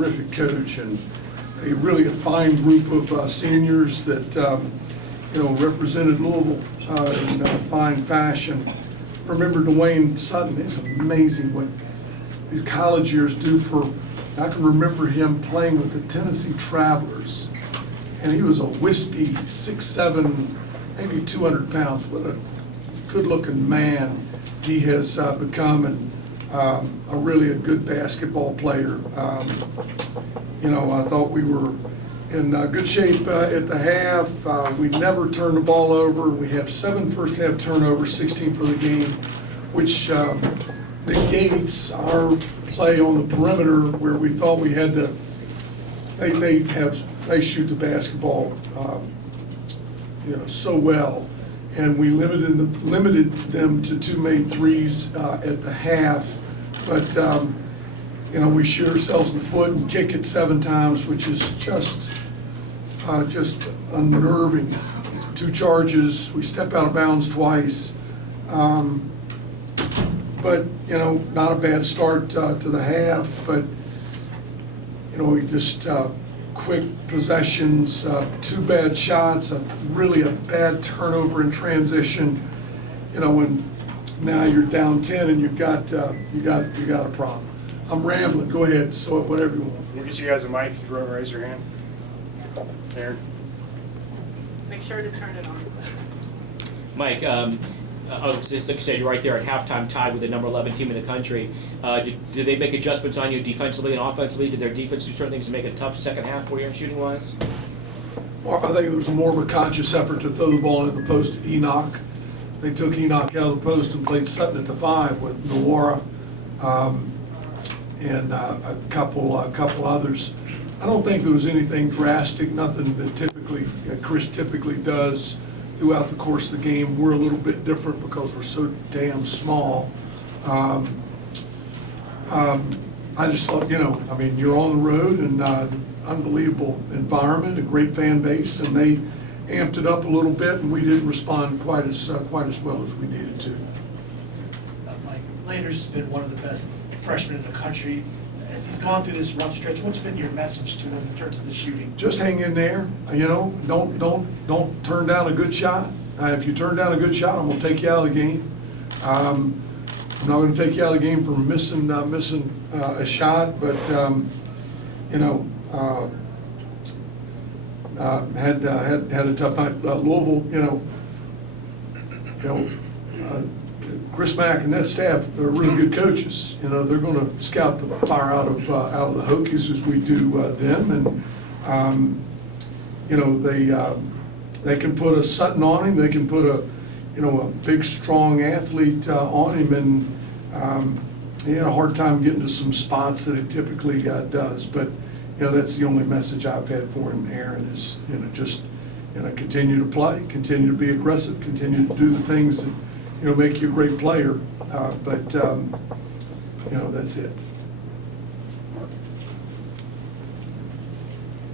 terrific coach and a fine group of seniors that represented Louisville in fine fashion. Remember Dwayne Sutton. It's amazing what these college years do for. I can remember him playing with the Tennessee Travelers, and he was a wispy 6'7", maybe 200 pounds. What a good-looking man he has become, and a really good basketball player. I thought we were in good shape at the half. We never turned the ball over. We have 7 first-half turnovers, 16 for the game, which negates our play on the perimeter where we thought we had to. They shoot the basketball, so well, and we limited them to 2 made threes at the half, but. We shoot ourselves in the foot and kick it 7 times, which is just unnerving. 2 charges, we step out of bounds twice. But, not a bad start to the half, but, we just quick possessions, 2 bad shots, really a bad turnover in transition, and now you're down 10 and you got a problem. I'm rambling. Go ahead. So whatever you want. We'll get you guys a mic. If you want to raise your hand. Aaron. Make sure to turn it on. Mike, like you said, you're right there at halftime, tied with the number 11 team in the country. Did they make adjustments on you defensively and offensively? Did their defense do certain things to make it a tough second half for you shooting wise? Well, I think there was more of a conscious effort to throw the ball into the post to Enoch. They took Enoch out of the post and played Sutton at the 5 with Nwora. And a couple others. I don't think there was anything drastic, nothing that Chris typically does throughout the course of the game. We're a little bit different because we're so damn small. I just thought, you're on the road and unbelievable environment, a great fan base, and they amped it up a little bit, and we didn't respond quite as well as we needed to. Mike, Landers has been one of the best freshmen in the country. As he's gone through this rough stretch, what's been your message to him in terms of the shooting? Just hang in there. Don't turn down a good shot. If you turn down a good shot, I'm going to take you out of the game. I'm not going to take you out of the game for missing a shot, but had a tough night. Louisville, Chris Mack and that staff are really good coaches. They're going to scout the fire out of the Hokies as we do them, and they can put a Sutton on him. They can put a big strong athlete on him, and he had a hard time getting to some spots that he typically does. But that's the only message I've had for him, Aaron, is just continue to play, continue to be aggressive, continue to do the things that make you a great player, but that's it.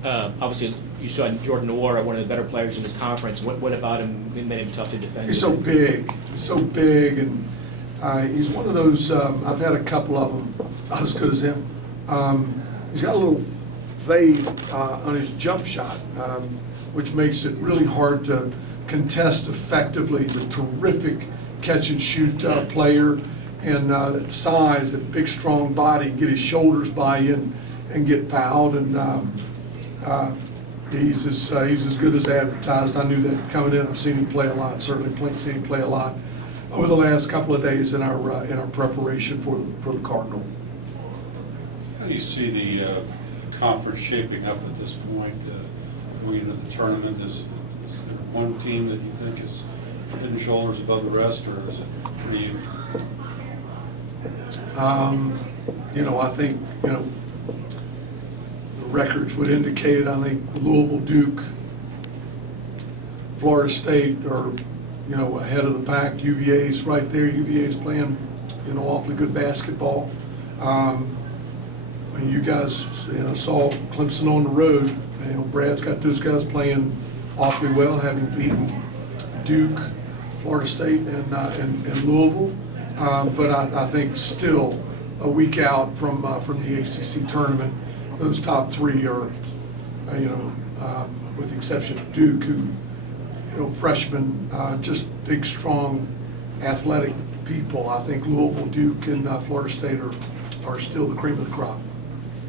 Obviously, you saw Jordan Nwora, one of the better players in this conference. What about him made him tough to defend? He's so big, and he's one of those. I've had a couple of them, not as good as him. He's got a little fade on his jump shot, which makes it really hard to contest effectively. The terrific catch and shoot player, and size, a big strong body, get his shoulders by you and get fouled, and he's as good as advertised. I knew that coming in. I've seen him play a lot. Certainly seen him play a lot over the last couple of days in our preparation for the Cardinal. How do you see the conference shaping up at this point going into the tournament? Is there one team that you think is head and shoulders above the rest, or is it pretty even? I think the records would indicate it. I think Louisville, Duke, Florida State are ahead of the pack. UVA's right there. UVA's playing awfully good basketball. When you guys saw Clemson on the road, Brad's got those guys playing awfully well, having beaten Duke, Florida State, and Louisville. But I think still a week out from the ACC tournament, those top three are, with the exception of Duke, who, freshmen, just big, strong, athletic people. I think Louisville, Duke, and Florida State are still the cream of the crop.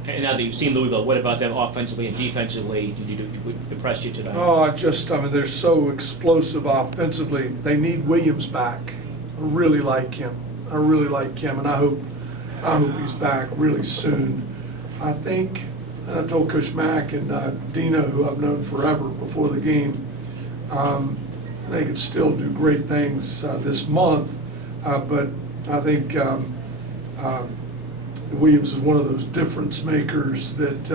And now that you've seen Louisville, what about them offensively and defensively? What impressed you tonight? Oh, they're so explosive offensively. They need Williams back. I really like him, and I hope he's back really soon. I think, and I told Coach Mack and Dino, who I've known forever before the game, they could still do great things this month, but I think Williams is one of those difference makers that,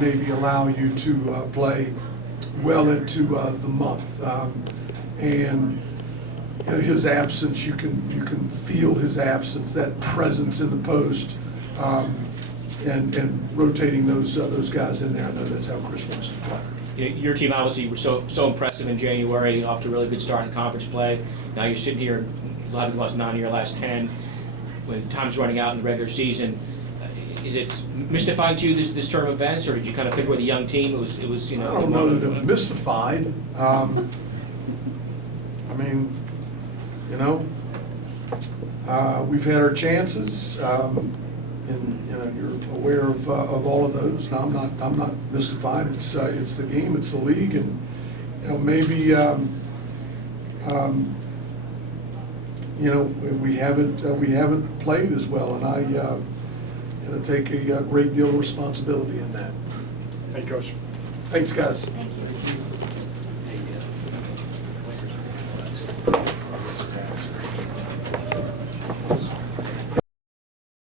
maybe allow you to play well into the month. And his absence, you can feel his absence, that presence in the post, and rotating those guys in there. I know that's how Chris wants to play. Your team obviously was so impressive in January, off to a really good start in conference play. Now you're sitting here, having lost 9 of your last 10. When time's running out in the regular season, is it mystifying to you this turn of events, or did you kind of figure with a young team it was I don't know that I'm mystified. We've had our chances, and you're aware of all of those. Now, I'm not mystified. It's the game, it's the league, and maybe we haven't played as well, and I take a great deal of responsibility in that. Hey, Coach. Thanks, guys. Thank you.